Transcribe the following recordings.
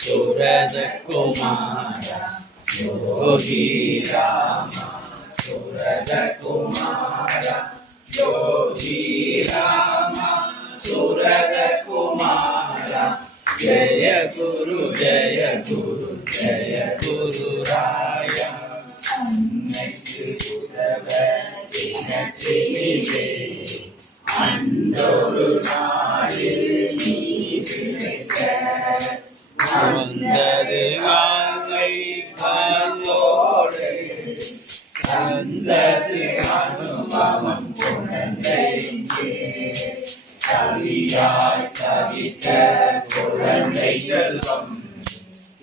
சுரத குமார யோகி ராம சுரத குமார யோகி ராம சுரத குமார ஜய குரு ஜய குரு ஜய குரு ராய அன்னைக்கு உதவ தினத்திலே அன்றொரு நாளில் நீ வந்தது வாழ்வை காலோடு வந்தது அனுபவம் குழந்தைக்கு கவியாய் கவித்த குழந்தை செல்வம்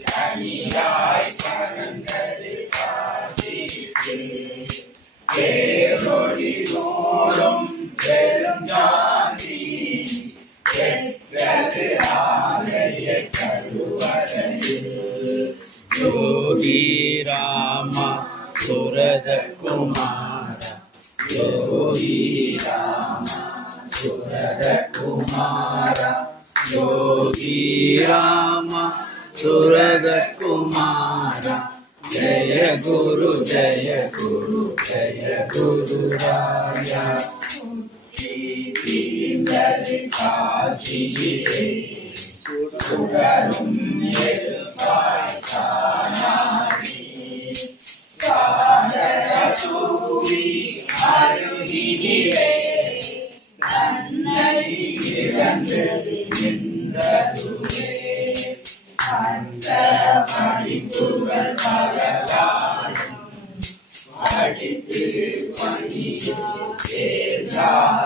தனியாய் பறந்தது காசிக்கு பேரொளி நூலும் பெருஞ்சாதி பெற்றது ஆலய கருவறையில் யோகி ராம சுரத குமார யோகி ராம சுரத குமார யோகி ராம சுரத குமார ஜய குரு ஜய குரு ஜய குரு ராய காட்சியிலே சுடரும் எழுப்பாய் காணாதி காணூரி அருகினிலே அன்னை இறந்து நின்றதுவே அந்த மணிப்புகள் பலகாலம் அடித்து பணியில் சேர்ந்தார்